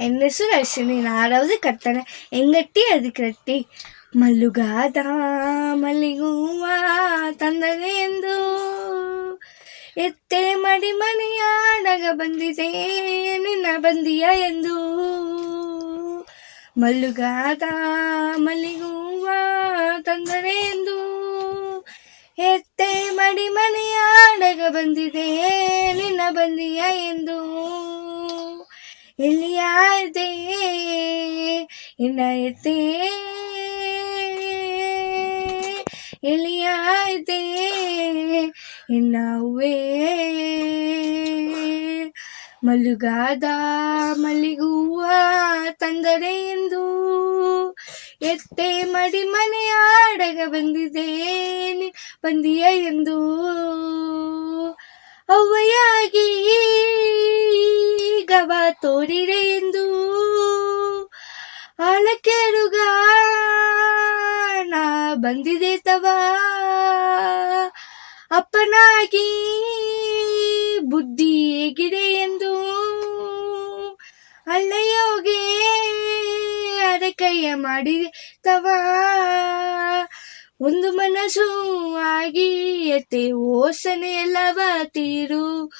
ಎನ್ನ ಹೆಸರು ಅಶ್ವಿನಿ. ನಾರವದು ಕಟ್ಟನೆ ಎಂಗಟ್ಟಿ ಅದಕ್ಕಟ್ಟಿ ಮಲ್ಲುಗಾದ ಮಲ್ಲಿಗೂವ ತಂದನೆ ಎಂದು ಎತ್ತೆ ಮಡಿ ಮನೆಯಾಡಗ ಬಂದಿದೆ ನಿನ್ನ ಬಂದಿಯ ಎಂದು. ಮಲ್ಲುಗಾದ ಮಲ್ಲಿಗೂವ ತಂದನೆ ಎಂದು ಎತ್ತೆ ಮಡಿ ಮನೆಯಾಡಗ ಬಂದಿದೆ ನಿನ್ನ ಬಂದಿಯ ಎಂದು. ಎಲ್ಲಿಯಾದೆ ಎನ್ನ ಎತ್ತೆ ಎಲ್ಲಿಯಾದೆ ಎನ್ನ ಹೂವೇ. ಮಲ್ಲುಗಾದ ಮಲ್ಲಿಗೂವ ತಂದರೆ ಎಂದು ಎತ್ತೆ ಮಡಿ ಮನೆಯಾಡಗ ಬಂದಿದೆ ಬಂದಿಯ ಎಂದು. ಅವ್ವಯಾಗಿ ಗವ ತೋರಿರೆ ಎಂದು ಆಳಕೆರುಗ ನಾ ಬಂದಿದೆ ತವ ಅಪ್ಪನಾಗಿ ಬುದ್ಧಿ ಹೇಗಿದೆ ಎಂದು ಅಲ್ಲಯ್ಯೋಗೆ ಅರಕಯ್ಯ ಮಾಡಿದೆ ತವ. ಒಂದು ಮನಸ್ಸು ಆಗಿ ಎತ್ತೆ ಓಸನೆ ಎಲ್ಲವ ತೀರು